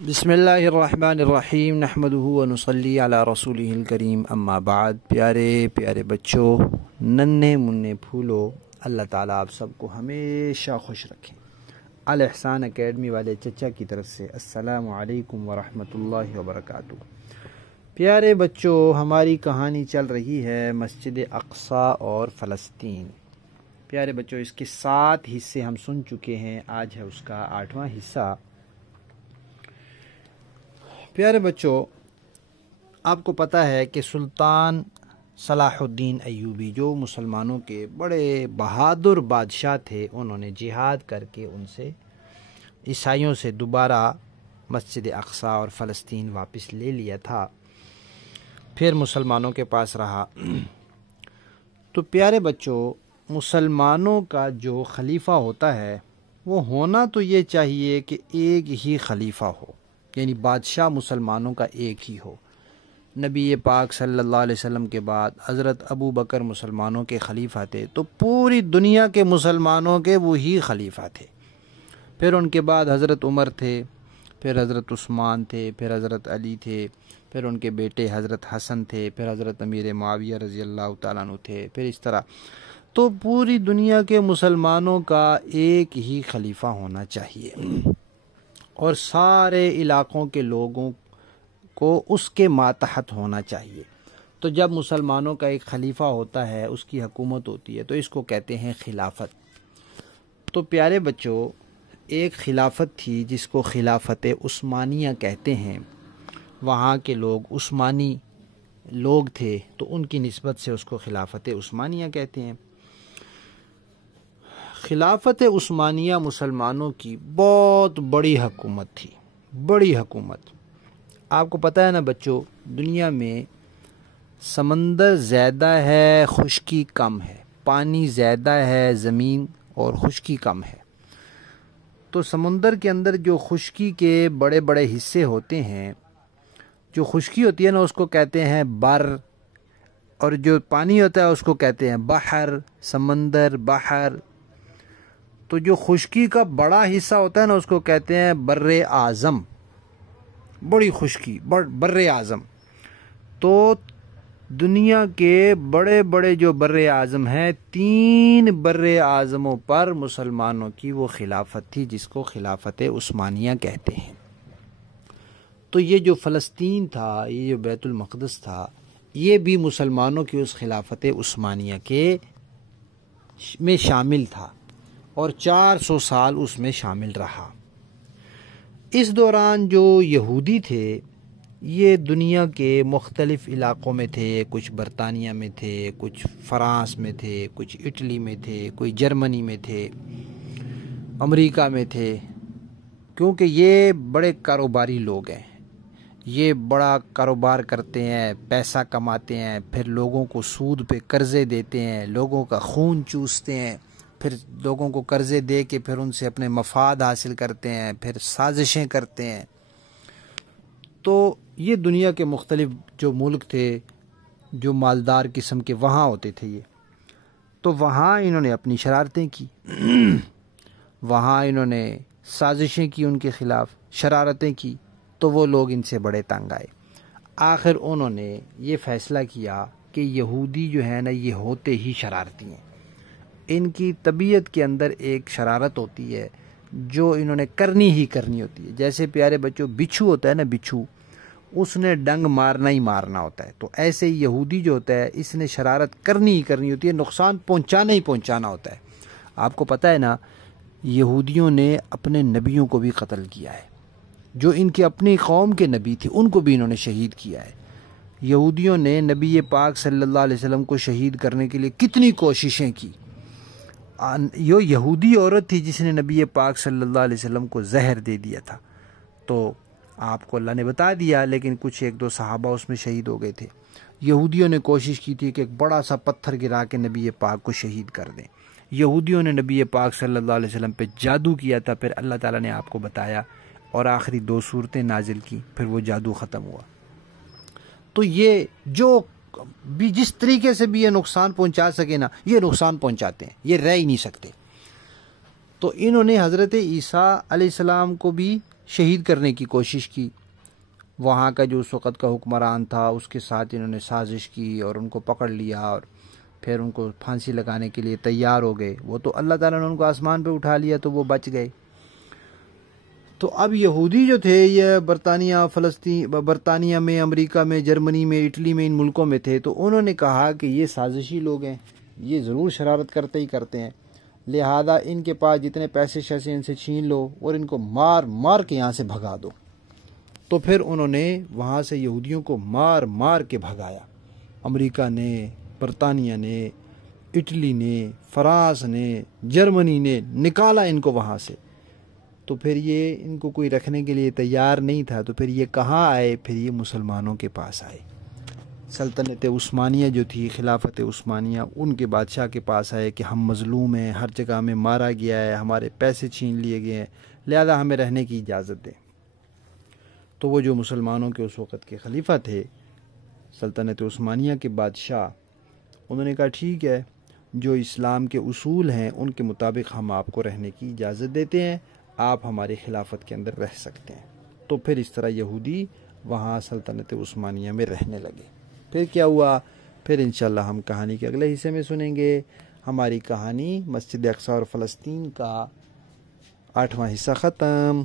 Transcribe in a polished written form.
بسم اللہ الرحمن الرحیم نحمدہ ونصلی علی رسولہ الکریم اما بعد۔ پیارے پیارے بچوں، ننھے منھے پھولو، اللہ تعالیٰ آپ سب کو ہمیشہ خوش رکھیں۔ الاحسان اکیڈمی والے چچا کی طرف سے السلام علیکم ورحمۃ اللہ وبرکاتہ۔ پیارے بچوں، ہماری کہانی چل رہی ہے مسجد اقصیٰ اور فلسطین۔ پیارے بچوں، اس کے 7 حصے ہم سن چکے ہیں، آج ہے اس کا 8واں حصہ۔ پیارے بچوں، آپ کو پتہ ہے کہ سلطان صلاح الدین ایوبی جو مسلمانوں کے بڑے بہادر بادشاہ تھے، انہوں نے جہاد کر کے ان سے عیسائیوں سے دوبارہ مسجد اقصیٰ اور فلسطین واپس لے لیا تھا، پھر مسلمانوں کے پاس رہا۔ تو پیارے بچوں، مسلمانوں کا جو خلیفہ ہوتا ہے وہ ہونا تو یہ چاہیے کہ ایک ہی خلیفہ ہو، یعنی بادشاہ مسلمانوں کا ایک ہی ہو۔ نبی پاک صلی اللہ علیہ وسلم کے بعد حضرت ابو بکر مسلمانوں کے خلیفہ تھے، تو پوری دنیا کے مسلمانوں کے وہی خلیفہ تھے۔ پھر ان کے بعد حضرت عمر تھے، پھر حضرت عثمان تھے، پھر حضرت علی تھے، پھر ان کے بیٹے حضرت حسن تھے، پھر حضرت امیر معاویہ رضی اللہ تعالیٰ عنہ تھے، پھر اس طرح۔ تو پوری دنیا کے مسلمانوں کا ایک ہی خلیفہ ہونا چاہیے، اور سارے علاقوں کے لوگوں کو اس کے ماتحت ہونا چاہیے۔ تو جب مسلمانوں کا ایک خلیفہ ہوتا ہے، اس کی حکومت ہوتی ہے، تو اس کو کہتے ہیں خلافت۔ تو پیارے بچوں، ایک خلافت تھی جس کو خلافت عثمانیہ کہتے ہیں۔ وہاں کے لوگ عثمانی لوگ تھے، تو ان کی نسبت سے اس کو خلافت عثمانیہ کہتے ہیں۔ خلافت عثمانیہ مسلمانوں کی بہت بڑی حکومت تھی، بڑی حکومت۔ آپ کو پتہ ہے نا بچوں، دنیا میں سمندر زیادہ ہے، خشکی کم ہے، پانی زیادہ ہے، زمین اور خشکی کم ہے۔ تو سمندر کے اندر جو خشکی کے بڑے بڑے حصے ہوتے ہیں، جو خشکی ہوتی ہے نا، اس کو کہتے ہیں بر، اور جو پانی ہوتا ہے اس کو کہتے ہیں بحر، سمندر، بحر۔ تو جو خشکی کا بڑا حصہ ہوتا ہے نا، اس کو کہتے ہیں بر اعظم، بڑی خشکی، بر اعظم۔ تو دنیا کے بڑے بڑے جو بر اعظم ہیں، 3 بر اعظموں پر مسلمانوں کی وہ خلافت تھی، جس کو خلافت عثمانیہ کہتے ہیں۔ تو یہ جو فلسطین تھا، یہ جو بیت المقدس تھا، یہ بھی مسلمانوں کی اس خلافت عثمانیہ کے میں شامل تھا، اور 400 سال اس میں شامل رہا۔ اس دوران جو یہودی تھے، یہ دنیا کے مختلف علاقوں میں تھے، کچھ برطانیہ میں تھے، کچھ فرانس میں تھے، کچھ اٹلی میں تھے، کوئی جرمنی میں تھے، امریکہ میں تھے، کیونکہ یہ بڑے کاروباری لوگ ہیں، یہ بڑا کاروبار کرتے ہیں، پیسہ کماتے ہیں، پھر لوگوں کو سود پہ قرضے دیتے ہیں، لوگوں کا خون چوستے ہیں، پھر لوگوں کو قرضے دے کے پھر ان سے اپنے مفاد حاصل کرتے ہیں، پھر سازشیں کرتے ہیں۔ تو یہ دنیا کے مختلف جو ملک تھے، جو مالدار قسم کے، وہاں ہوتے تھے یہ۔ تو وہاں انہوں نے اپنی شرارتیں کی، وہاں انہوں نے سازشیں کی، ان کے خلاف شرارتیں کی، تو وہ لوگ ان سے بڑے تنگ آئے۔ آخر انہوں نے یہ فیصلہ کیا کہ یہودی جو ہے نا، یہ ہوتے ہی شرارتی ہیں، ان کی طبیعت کے اندر ایک شرارت ہوتی ہے جو انہوں نے کرنی ہی کرنی ہوتی ہے۔ جیسے پیارے بچوں، بچھو ہوتا ہے نا، بچھو، اس نے ڈنگ مارنا ہی مارنا ہوتا ہے، تو ایسے ہی یہودی جو ہوتا ہے، اس نے شرارت کرنی ہی کرنی ہوتی ہے، نقصان پہنچانا ہی پہنچانا ہوتا ہے۔ آپ کو پتہ ہے نا، یہودیوں نے اپنے نبیوں کو بھی قتل کیا ہے، جو ان کے اپنی قوم کے نبی تھے، ان کو بھی انہوں نے شہید کیا ہے۔ یہودیوں نے نبی پاک صلی اللہ علیہ وسلم کو شہید کرنے کے لیے کتنی کوششیں کی۔ یہ یہودی عورت تھی جس نے نبی پاک صلی اللہ علیہ وسلم کو زہر دے دیا تھا، تو آپ کو اللہ نے بتا دیا، لیکن کچھ 1-2 صحابہ اس میں شہید ہو گئے تھے۔ یہودیوں نے کوشش کی تھی کہ ایک بڑا سا پتھر گرا کے نبی پاک کو شہید کر دیں۔ یہودیوں نے نبی پاک صلی اللہ علیہ وسلم پہ جادو کیا تھا، پھر اللہ تعالیٰ نے آپ کو بتایا، اور آخری 2 صورتیں نازل کی، پھر وہ جادو ختم ہوا۔ تو یہ جو بھی جس طریقے سے بھی یہ نقصان پہنچا سکے نا، یہ نقصان پہنچاتے ہیں، یہ رہ ہی نہیں سکتے۔ تو انہوں نے حضرت عیسیٰ علیہ السلام کو بھی شہید کرنے کی کوشش کی۔ وہاں کا جو اس وقت کا حکمران تھا اس کے ساتھ انہوں نے سازش کی اور ان کو پکڑ لیا اور پھر ان کو پھانسی لگانے کے لیے تیار ہو گئے۔ وہ تو اللہ تعالیٰ نے ان کو آسمان پہ اٹھا لیا تو وہ بچ گئے۔ تو اب یہودی جو تھے یہ برطانیہ میں، امریکہ میں، جرمنی میں، اٹلی میں، ان ملکوں میں تھے، تو انہوں نے کہا کہ یہ سازشی لوگ ہیں، یہ ضرور شرارت کرتے ہی کرتے ہیں، لہذا ان کے پاس جتنے پیسے شیسے ان سے چھین لو اور ان کو مار مار کے یہاں سے بھگا دو۔ تو پھر انہوں نے وہاں سے یہودیوں کو مار مار کے بھگایا۔ امریکہ نے، برطانیہ نے، اٹلی نے، فرانس نے، جرمنی نے نکالا ان کو وہاں سے۔ تو پھر یہ ان کو کوئی رکھنے کے لیے تیار نہیں تھا، تو پھر یہ کہاں آئے؟ پھر یہ مسلمانوں کے پاس آئے۔ سلطنت عثمانیہ جو تھی، خلافت عثمانیہ، ان کے بادشاہ کے پاس آئے کہ ہم مظلوم ہیں، ہر جگہ ہمیں مارا گیا ہے، ہمارے پیسے چھین لیے گئے ہیں، لہذا ہمیں رہنے کی اجازت دیں۔ تو وہ جو مسلمانوں کے اس وقت کے خلیفہ تھے، سلطنت عثمانیہ کے بادشاہ، انہوں نے کہا ٹھیک ہے، جو اسلام کے اصول ہیں ان کے مطابق ہم آپ کو رہنے کی اجازت دیتے ہیں، آپ ہماری خلافت کے اندر رہ سکتے ہیں۔ تو پھر اس طرح یہودی وہاں سلطنت عثمانیہ میں رہنے لگے۔ پھر کیا ہوا؟ پھر انشاءاللہ ہم کہانی کے اگلے حصے میں سنیں گے۔ ہماری کہانی مسجد اقصی اور فلسطین کا 8واں حصہ ختم۔